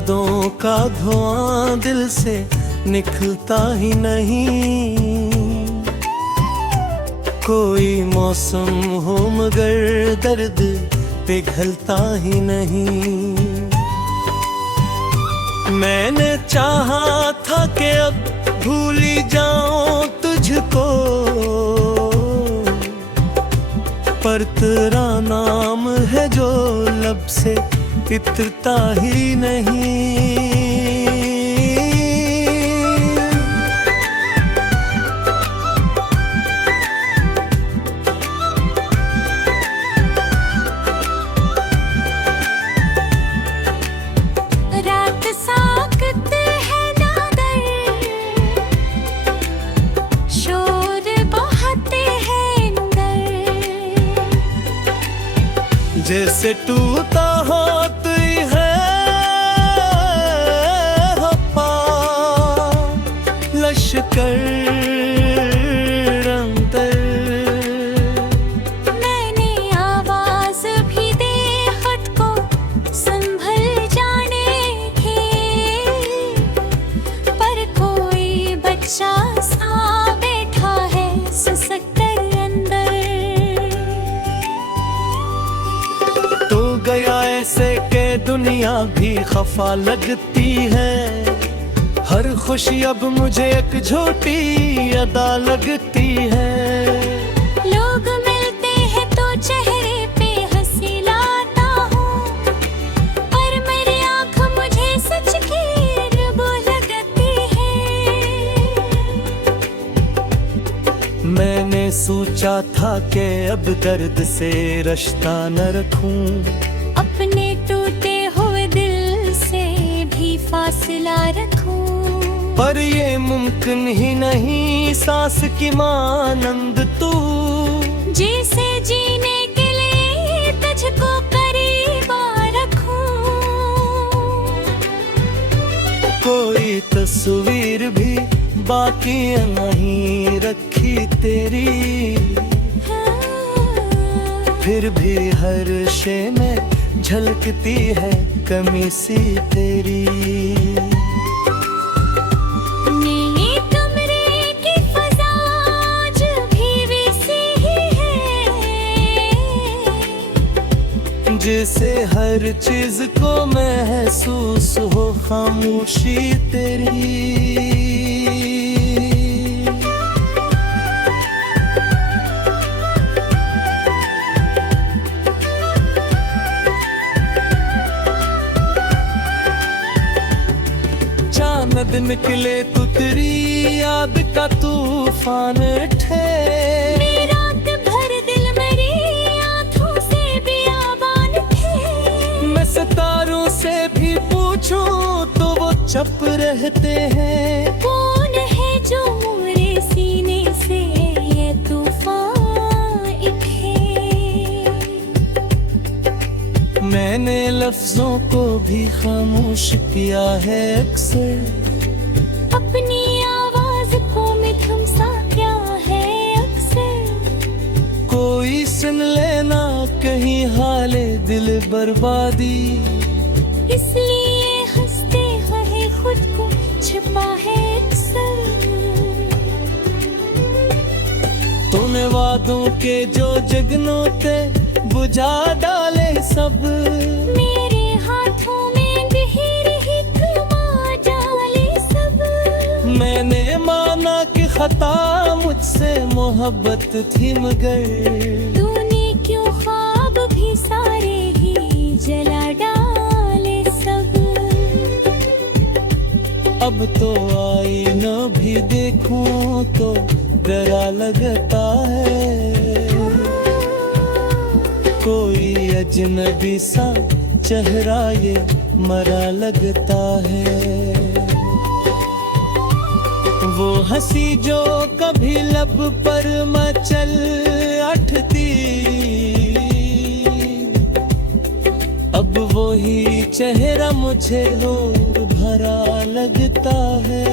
यादों का धुआं दिल से निकलता ही नहीं। कोई मौसम हो मगर दर्द पिघलता ही नहीं। मैंने चाहा था कि अब भूल ही जाऊं तुझको, पर तेरा नाम है जो लब से इतरता ही नहीं। रात साकत है नादर, शोर बहाते हैं अंदर, जैसे टूटा हो तुई है हप्पा लश्कर अंदर। मैंने आवाज भी दे खुद को संभल जाने की, पर कोई बच्चा सा बैठा है सिसक कर अंदर। तो गया ऐसे के दुनिया भी खफा लगती है, हर खुशी अब मुझे एक झूठी अदा लगती है। लोग मिलते हैं तो चेहरे पे हंसी लाता हूँ, पर मेरी आँख मुझे सच की रब लगती है। मैंने सोचा था कि अब दर्द से रिश्ता न रखूं, अपने टूटे हुए दिल से भी फासला रखूं, पर ये मुमकिन ही नहीं। सांस की मानंद तू, जिसे जीने के लिए तुझको करीब रखूं। कोई तस्वीर भी बाकी नहीं रखी तेरी, फिर भी हर शे में झलकती है कमी सी तेरी। नीली कमरे की फज़ा आज भी वैसी ही है, जिसे हर चीज को महसूस हो खामोशी तेरी। चांद निकले तो तेरी याद का तूफान उठे, रात भर दिल मेरी आँखों से बियाबान थे। मैं सितारों से भी पूछूं तो वो चुप रहते हैं। कौन है जो मेरे सीने से ये तूफान उठे। मैंने लफ्जों को भी खामोश किया है अक्सर, अपनी आवाज को मैं थमसा क्या है अक्सर। कोई सुन लेना कहीं हाले दिल बर्बादी, इसलिए हंसते हुए खुद को छिपा है अक्सर। तूने वादों के जो जगनोते बुझा डाले सब, मेरे हाथों में गहरी हिकमा डाले सब। मैंने माना कि खता मुझसे मोहब्बत थी मगर, तूने क्यों ख्वाब भी सारे ही जला डाले सब। अब तो आईना भी देखूं तो डरा लगता है। कोई अजनबी सा चेहरा ये मरा लगता है। वो हंसी जो कभी लब पर मचल उठती, अब वो ही चेहरा मुझे रो भरा लगता है।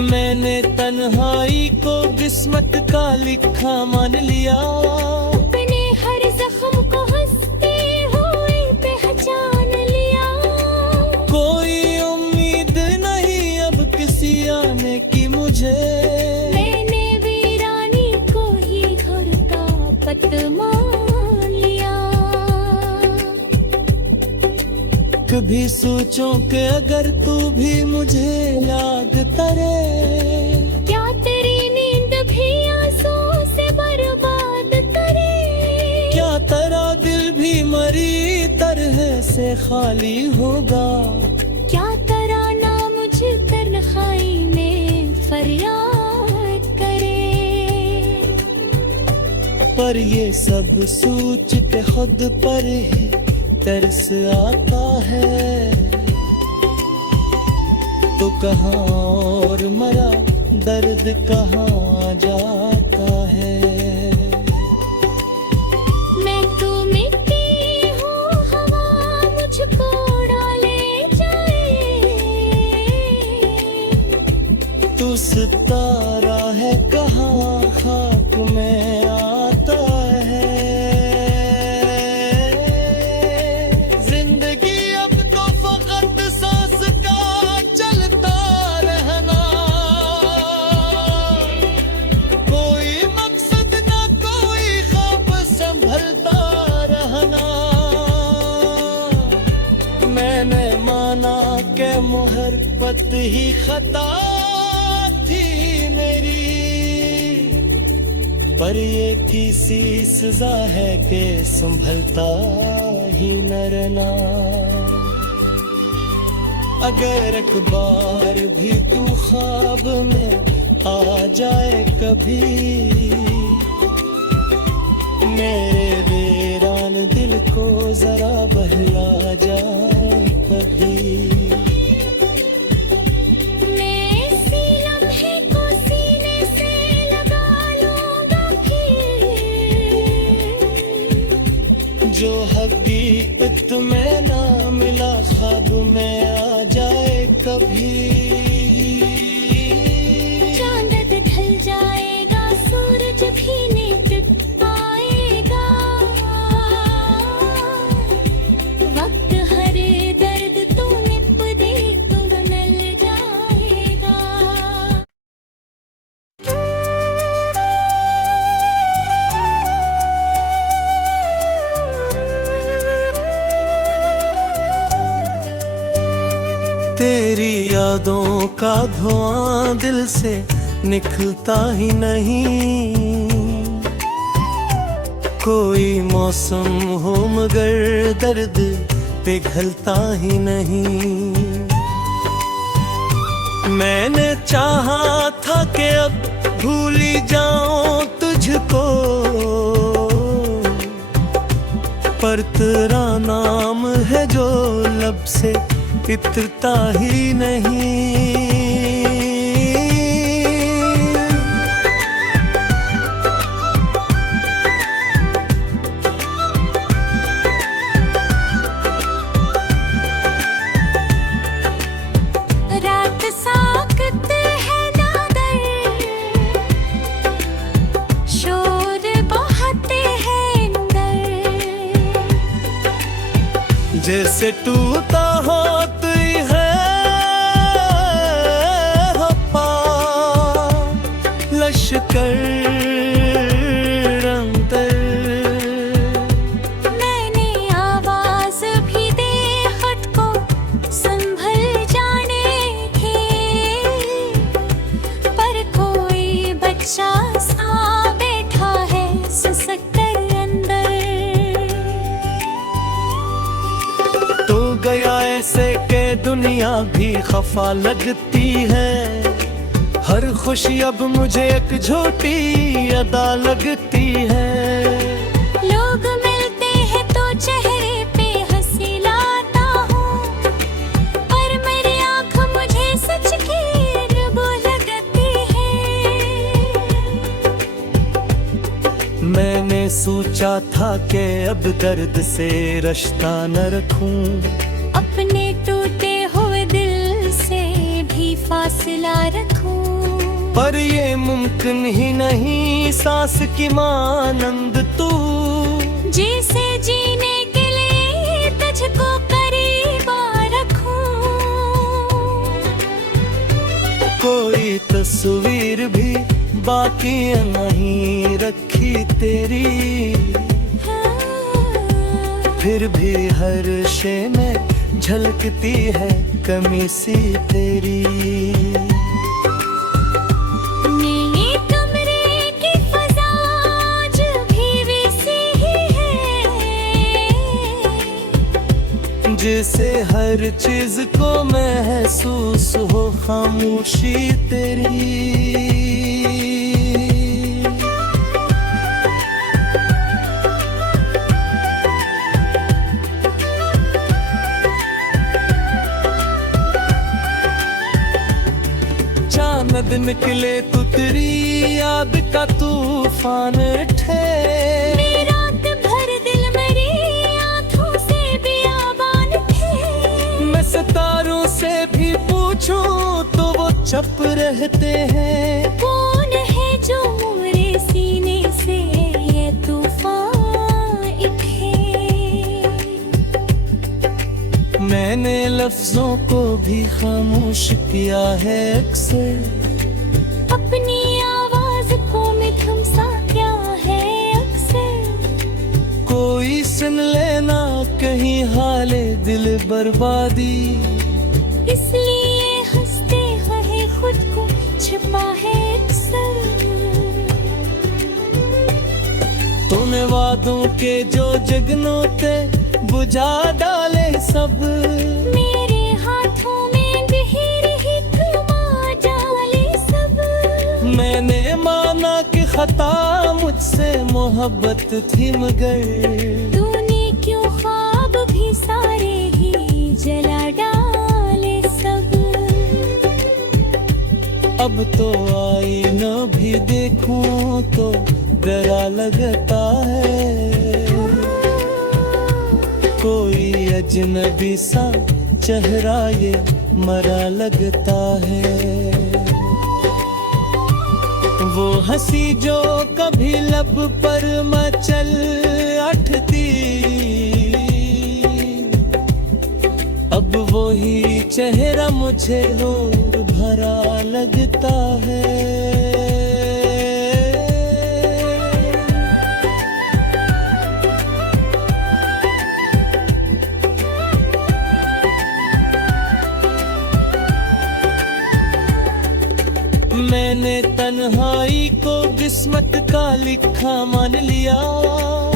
मैंने तन्हाई को किस्मत का लिखा मान लिया। अपने हर जख्म को हंसते हुए पहचान लिया। कोई उम्मीद नहीं अब किसी आने की मुझे। मैंने वीरानी को ही घर का पत मान लिया। कभी सोचो कि अगर तू भी मुझे याद करे, क्या तेरी नींद भी आंसुओं से बर्बाद करे। क्या तेरा दिल भी मरी तरह से खाली होगा। क्या तराना मुझ तन्हाई में फरियाद करे। पर ये सब सोच के खुद पर ही तरस आता है। तो कहाँ और मरा दर्द कहाँ जाता है। मैं तो मिट्टी हूँ, हवा मुझको डाले जाए। तू सितारा है कहाँ खाक में आता है। जिंदगी अब तो फकत सांस का चलता रहना। कोई मकसद ना कोई ख्वाब संभलता रहना। मैंने माना के मोहब्बत ही खता थी मेरी। पर ये किसी सजा है कि संभलता ही न रहना। अगर एक बार भी तू ख्वाब में आ जाए कभी, मेरे वीरान दिल को जरा बहला जाए कभी। मैं इसी लम्हे को सीने से लगा लूंगा फिर। जो हकीकत में ना मिला ख्वाब में आ जाए कभी। चांद ढल जाएगा, सूरज भी निकट आएगा। वक्त हर दर्द तो निप दे तो नल जाएगा। तेरी यादों का धुआं दिल से निकलता ही नहीं। कोई मौसम हो मगर दर्द पिघलता ही नहीं। मैंने चाहा था कि अब भूल ही जाऊं तुझको, पर तेरा नाम है जो लब से इतरता ही नहीं। रात साकत है नादर, शोर बहाते हैं अंदर। जैसे टूटा होती है हवा, लश्कर अंदर। मैंने आवाज भी दे खुद को संभल जाने की, पर कोई बच्चा सा बैठा है सिसक कर अंदर। तो गया ऐसे के दुनिया भी खफा लगती है। हर खुशी अब मुझे एक झूठी अदा लगती है। लोग मिलते हैं तो चेहरे पे हंसी लाता हूँ, पर मेरी आँख मुझे सच की रब लगती है। मैंने सोचा था कि अब दर्द से रिश्ता न रखूं, अपने टूटे हुए दिल से भी फासला फासला रखूं। पर ये मुमकिन ही नहीं, सांस की मानंद तू, जिसे जीने के लिए तुझको करीब रखूं। कोई तस्वीर भी बाकी नहीं रखी तेरी, फिर भी हर शे में झलकती है कमी सी तेरी। मेरे कमरे की फज़ा आज भी वैसी ही है, जिसे हर चीज को महसूस हो खामोशी तेरी। चांद निकले तो तेरी याद का तूफान उठे, रात भर दिल मेरी आँखों से बियाबान थे। मैं सितारों से भी पूछूं तो वो चुप रहते हैं। कौन है जो मेरे सीने से ये तूफान उठे। मैंने लफ्जों को भी खामोश किया है अक्सर, अपनी आवाज को मैं थमसा क्या है अक्सर। कोई सुन लेना कहीं हाले दिल बर्बादी, इसलिए हंसते हुए खुद को छिपा है अक्सर। तूने वादों के जो जगनोते बुझा डाले सब, मेरे हाथों में गहरी हिकमा डाले सब। मैंने माना कि खता मुझसे मोहब्बत थी, मगर तूने क्यों ख्वाब भी सारे ही जला डाले सब। अब तो आईना भी देखूं तो डरा लगता है। कोई अजनबी सा चेहरा ये मरा लगता है। वो हंसी जो कभी लब पर मचल उठती, अब वही चेहरा मुझे लोग भरा लगता है। मैंने तन्हाई को किस्मत का लिखा मान लिया,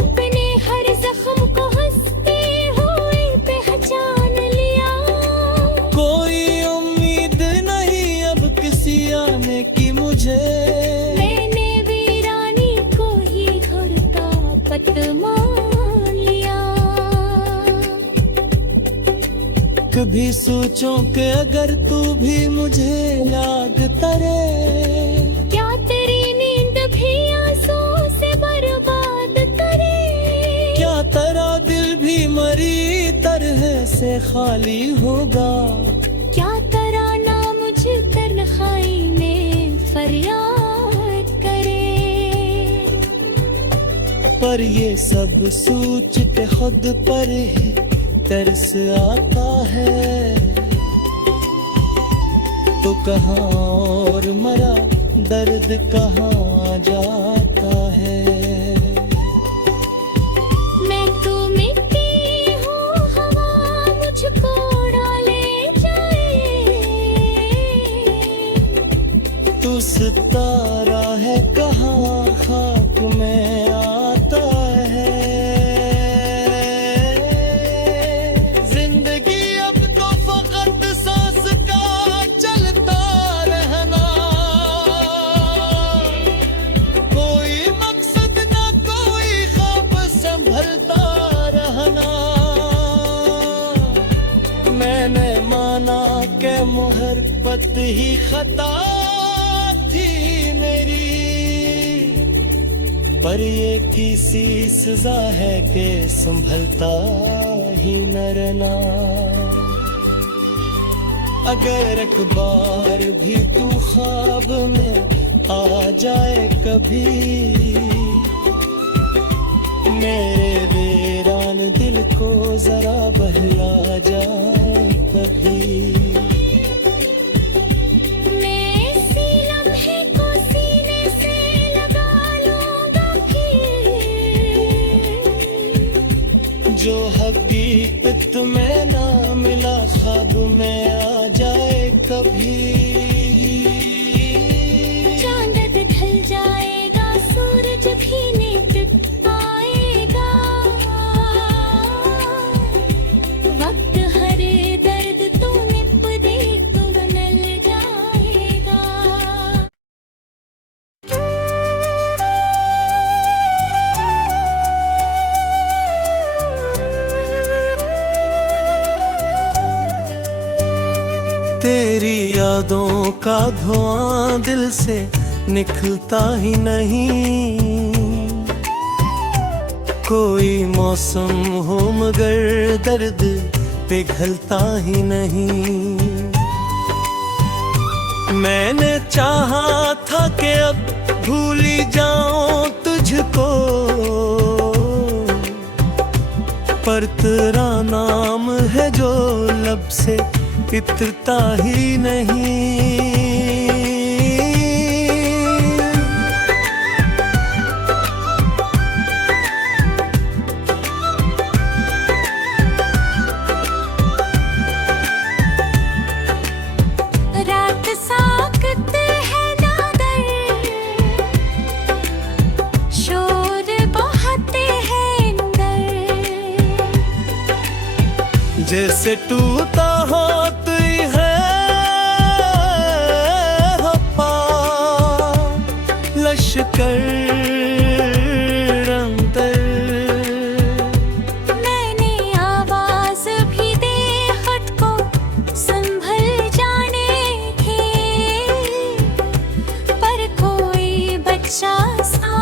अपने हर जख्म को हंसते हुए पहचान लिया। कोई उम्मीद नहीं अब किसी आने की मुझे, मैंने वीरानी को ही घर का पत मान लिया। कभी सोचो कि अगर तू भी मुझे याद करे, क्या तेरी नींद भी आंसू से बर्बाद करे। क्या तेरा दिल भी मरी तरह से खाली होगा। क्या तराना मुझ तन्हाई में फरियाद करे। पर ये सब सोच के खुद पर ही तरस आता है। तो कहाँ और मरा दर्द कहाँ जाता है। मैं तो मिट्टी हूँ, हवा मुझको डाले जाए। तू सितारा है कहाँ खाक में आता है। मोहब्बत ही खता थी मेरी, पर ये किसी सजा है कि संभलता ही न रहना। अगर एक बार भी तू ख्वाब में आ जाए कभी, मेरे वीरान दिल को जरा बहला जाए कभी। मैं इसी लम्हे को सीने से लगा लूंगा फिर, जो हकीकत में ना मिला ख्वाब में आ जाए कभी। चांद ढल जाएगा, सूरज भी निकट आएगा, वक्त हर दर्द तो निप दे तो नल जाएगा। तेरी यादों का धुआं दिल से निकलता ही नहीं, कोई मौसम हो मगर दर्द पिघलता ही नहीं। मैंने चाहा था कि अब भूल ही जाऊं तुझको, पर तेरा नाम है जो लब से इतरता ही नहीं। रात साकत है नादर, शोर बहाते हैं अंदर, जैसे टूटा होती है लश्कर अंदर। मैंने आवाज भी दे खुद को संभल जाने की, पर कोई बच्चा सा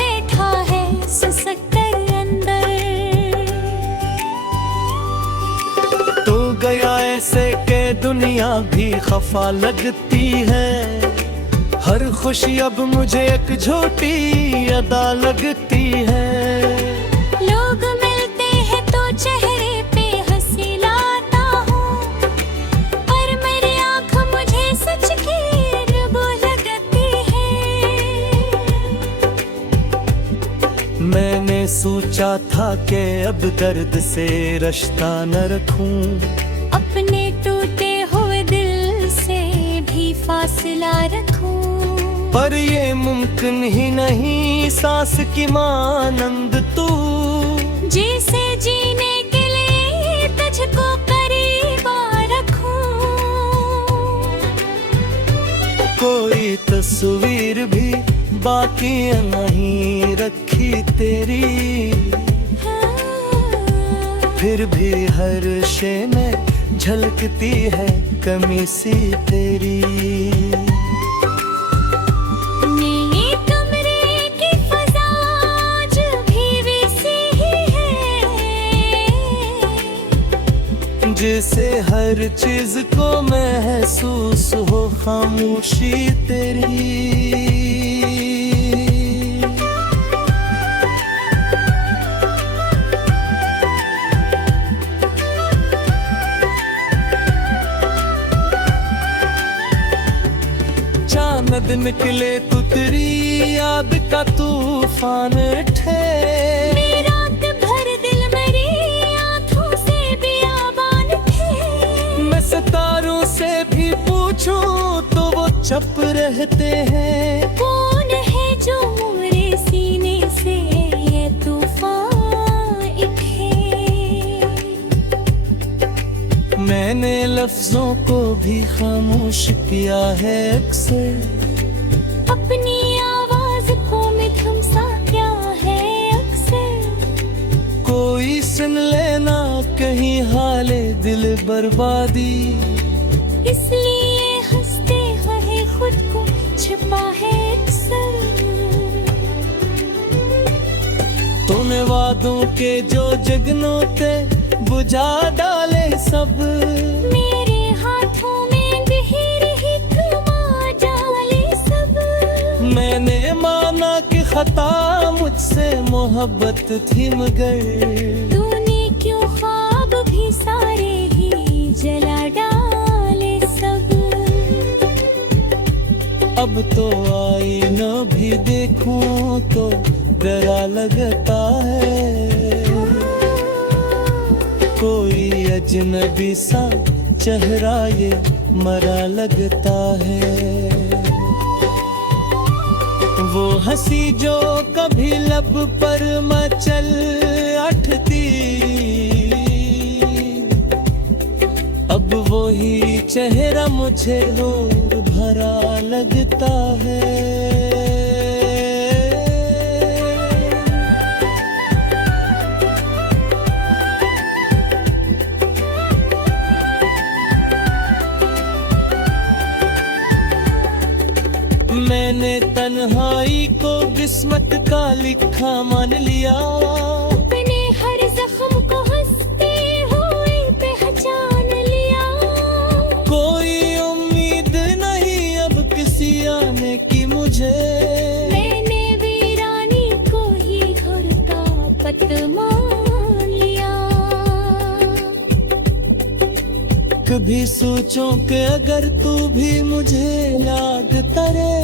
बैठा है सिसक कर अंदर। तो गया ऐसे के दुनिया भी खफा लगती है, हर खुशी अब मुझे एक झूठी अदा लगती है। लोग मिलते हैं तो चेहरे पे हंसी लाता हूँ, पर मेरी आँख मुझे सच की रब लगती है। मैंने सोचा था कि अब दर्द से रिश्ता न रखूं, अपने टूटे हुए दिल से भी फासला रखूं, पर ये मुमकिन ही नहीं सांस की मानंद तू, जिसे जीने के लिए तुझको करीब रखूं। कोई तस्वीर भी बाकी नहीं रखी तेरी, फिर भी हर शे में झलकती है कमी सी तेरी। मेरे कमरे की फज़ा आज भी वैसी ही है, जिसे हर चीज को महसूस हो खामोशी तेरी। चांद निकले तो तेरी याद का तूफान उठे, रात भर दिल मेरी आँखों से बियाबान थे। मैं सितारों से भी पूछूं तो वो चुप रहते हैं। कौन है जो मेरे सीने से ये तूफान उठे। मैंने लफ्जों को भी खामोश किया है अक्सर, अपनी आवाज को मैं थमसा क्या है अक्सर। कोई सुन लेना कहीं हाले दिल बर्बादी, इसलिए हंसते हुए खुद को छिपा है अक्सर। तूने वादों के जो जगनों थे बुझा डाले सब, मेरे हाथों में खता मुझसे मोहब्बत थी मगर तूने क्यों ख्वाब भी सारे ही जला डाले सब। अब तो आईना भी देखूं तो डरा लगता है, कोई अजनबी सा चेहरा ये मरा लगता है। वो हंसी जो कभी लब पर मचल उठती, अब वही चेहरा मुझे रोग भरा लगता है। मैंने तन्हाई को किस्मत का लिखा मान लिया, अपने हर जख्म को हंसते हुए पहचान लिया। कोई उम्मीद नहीं अब किसी आने की मुझे, मैंने वीरानी को ही घर का पत मान लिया। कभी सोचो कि अगर तू भी मुझे याद करे,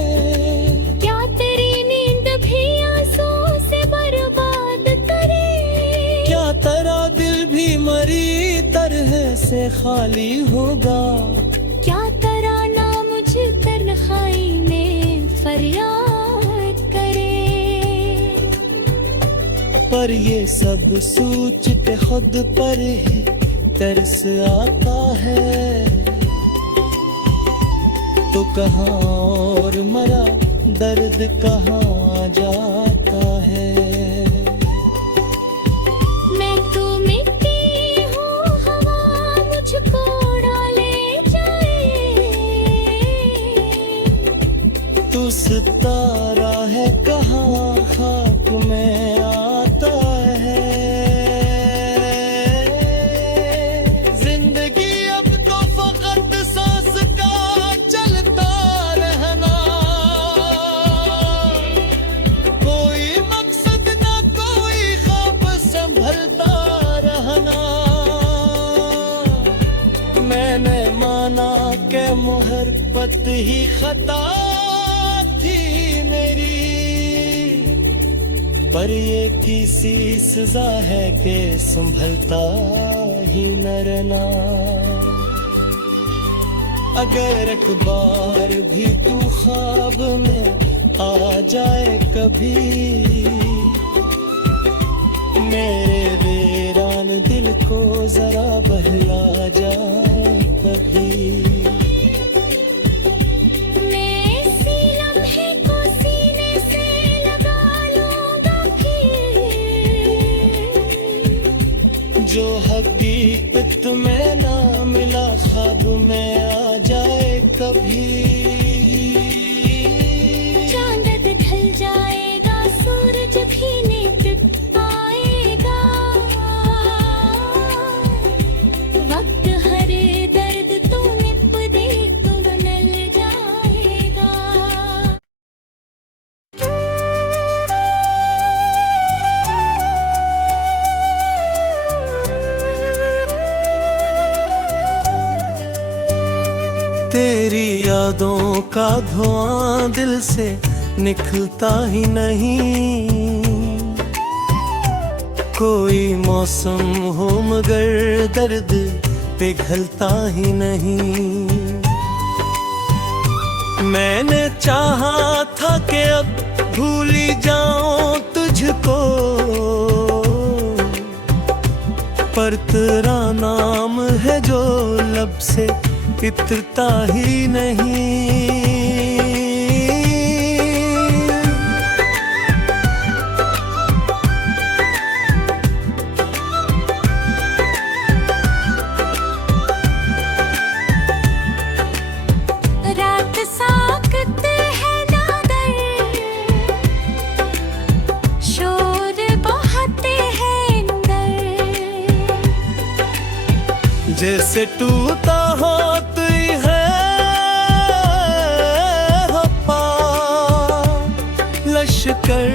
क्या तेरी नींद भी आंसू से बर्बाद करे। क्या तेरा दिल भी मरी तरह से खाली होगा। क्या तराना मुझ तन्हाई में फरियाद करे। पर ये सब सोच के खुद पर ही तरस आता है, तो कहाँ और मरा दर्द कहाँ जाता है। मैं तो मिट्टी हूँ, हवा मुझको डाले जाए। तू सितारा है कहाँ खाक में आता है। मैंने माना के मोहब्बत ही खता थी मेरी, पर ये किसी सजा है कि संभलता ही न रहना। अगर एक बार भी तू ख्वाब में आ जाए कभी, मेरे वीरान दिल को जरा बहला जाए कभी। मैं इसी लम्हे को सीने से लगा लूंगा फिर, जो हकीकत में ना मिला ख्वाब में आ जाए कभी। चांद ढल जाएगा, सूरज भी निकट आएगा। वक्त हर दर्द तो निप दे तो नल जाएगा। तेरी यादों का धुआं दिल से निकलता ही नहीं, कोई मौसम हो मगर दर्द पिघलता ही नहीं। मैंने चाहा था कि अब भूल ही जाऊं तुझको, पर तेरा नाम है जो लब से इतरता ही नहीं। रात साकत है नादर, शोर बहाते हैं अंदर। जैसे टूटा होती है लश्कर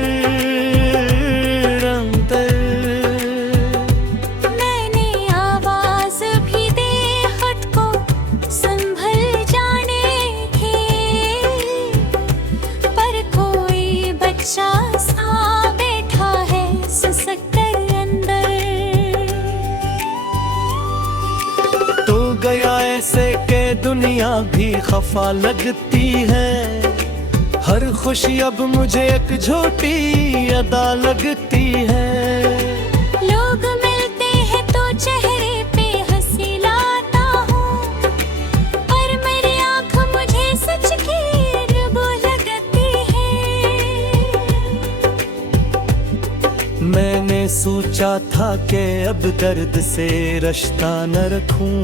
दुनिया भी खफा लगती है। हर खुशी अब मुझे एक झूठी अदा लगती है। लोग मिलते हैं तो चेहरे पे हंसी लाता हूँ, और मेरी आँख मुझे सच की रब लगती है। मैंने सोचा था कि अब दर्द से रिश्ता न रखूं,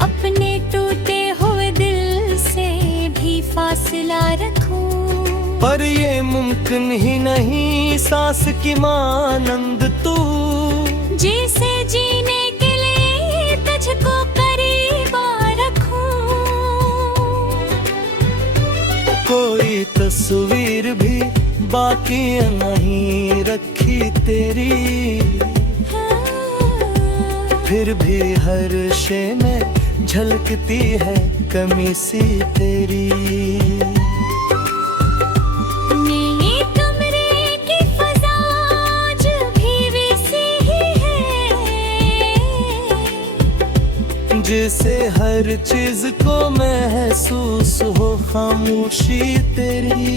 अपने टूटे हुए दिल से भी फासला रखूं, पर ये मुमकिन ही नहीं। सांस की मानंद तू, जिसे जीने के लिए तुझको करीब रखूं। कोई तस्वीर भी बाकी नहीं रखी तेरी, फिर भी हर शे में झलकती है कमी सी तेरी। मेरे कमरे की फज़ा आज भी वैसी ही है, जिसे हर चीज को महसूस हो खामोशी तेरी।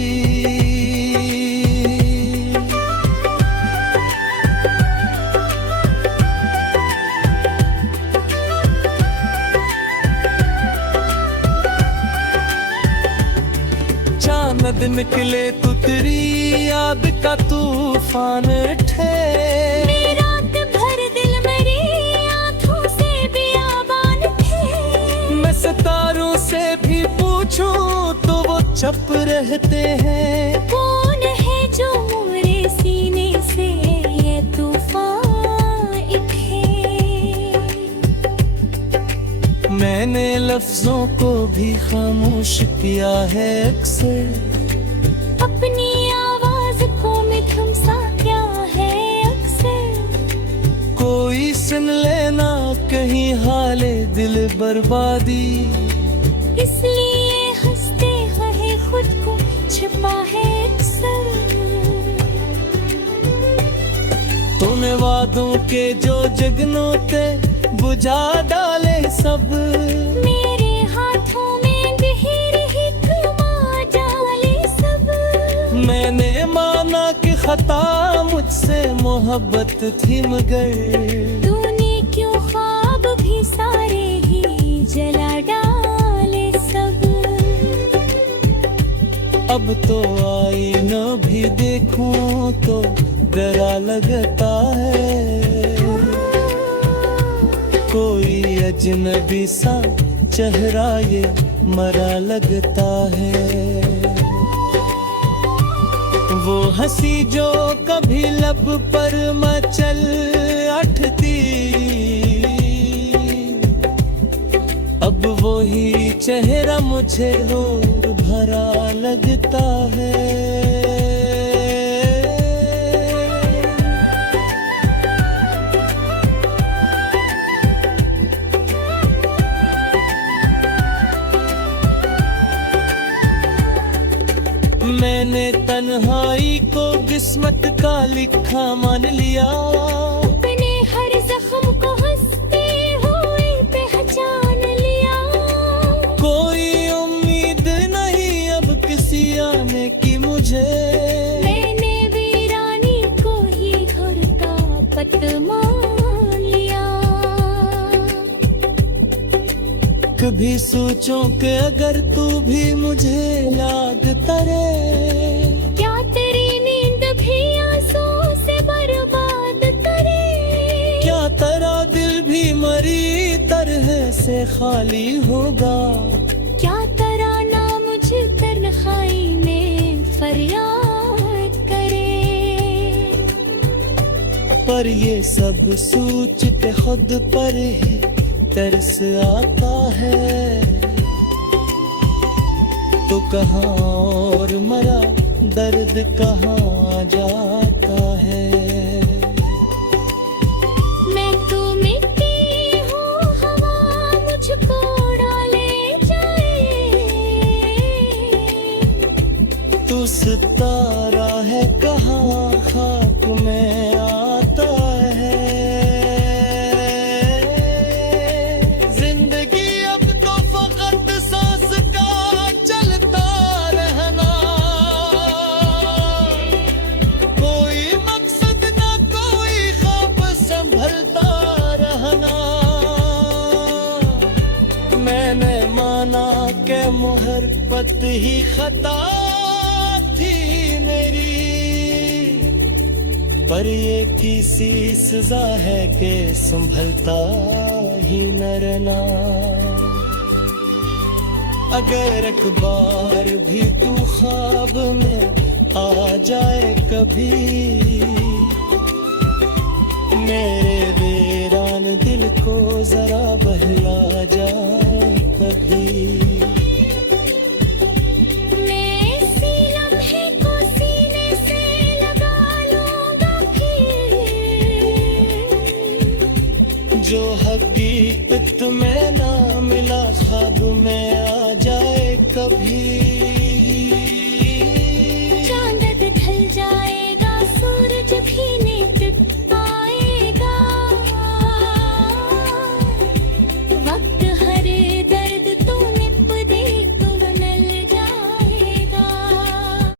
चांद निकले तो तेरी याद का तूफान उठे, रात भर दिल मेरी आँखों से बियाबान थे। मैं सितारों से भी पूछूं तो वो चुप रहते हैं। कौन है जो मेरे सीने से ये तूफान उठे। मैंने लफ्जों को भी खामोश किया है अक्सर, अपनी आवाज को मैं थमसा क्या है अक्सर। कोई सुन लेना कहीं हाले दिल बर्बादी, इसलिए हंसते हुए खुद को छिपा है अक्सर। तूने वादों के जो जगनोते बुझा डाले सब, मेरे हाथों में गहरी हिकमा डाले सब। मैंने माना कि खता मुझसे मोहब्बत थी, मगर तूने क्यों ख्वाब भी सारे ही जला डाले सब। अब तो आईना भी देखूं तो डरा लगता है। कोई अजनबी सा चेहरा ये मरा लगता है। वो हंसी जो कभी लब पर मचल उठती, अब वो ही चेहरा मुझे और भरा लगता है। मैंने तन्हाई को किस्मत का लिखा मान लिया, अपने हर जख्म को हंसते हुए पहचान लिया। कोई उम्मीद नहीं अब किसी आने की मुझे, मैंने वीरानी को ही घर का पत मान लिया। कभी सोचो कि अगर तू भी मुझे याद करे, क्या तेरी नींद भी आंसू से बर्बाद करे। क्या तेरा दिल भी मरी तरह से खाली होगा। क्या तराना मुझ तन्हाई में फरियाद करे। पर ये सब सोच के खुद पर ही तरस आता है। तो कहाँ और मरा दर्द कहाँ जाता है। मैं तो मिट्टी हूँ, हवा मुझको डाले जाए। तू सितारा है कहाँ खाक में आता है। जिंदगी अब तो फकत निस्बत ही खता थी मेरी, पर ये किसी सजा है कि संभलता ही न रहना। अगर एक बार भी तू ख्वाब में आ जाए कभी, मेरे वीरान दिल को जरा बहला जाए कभी।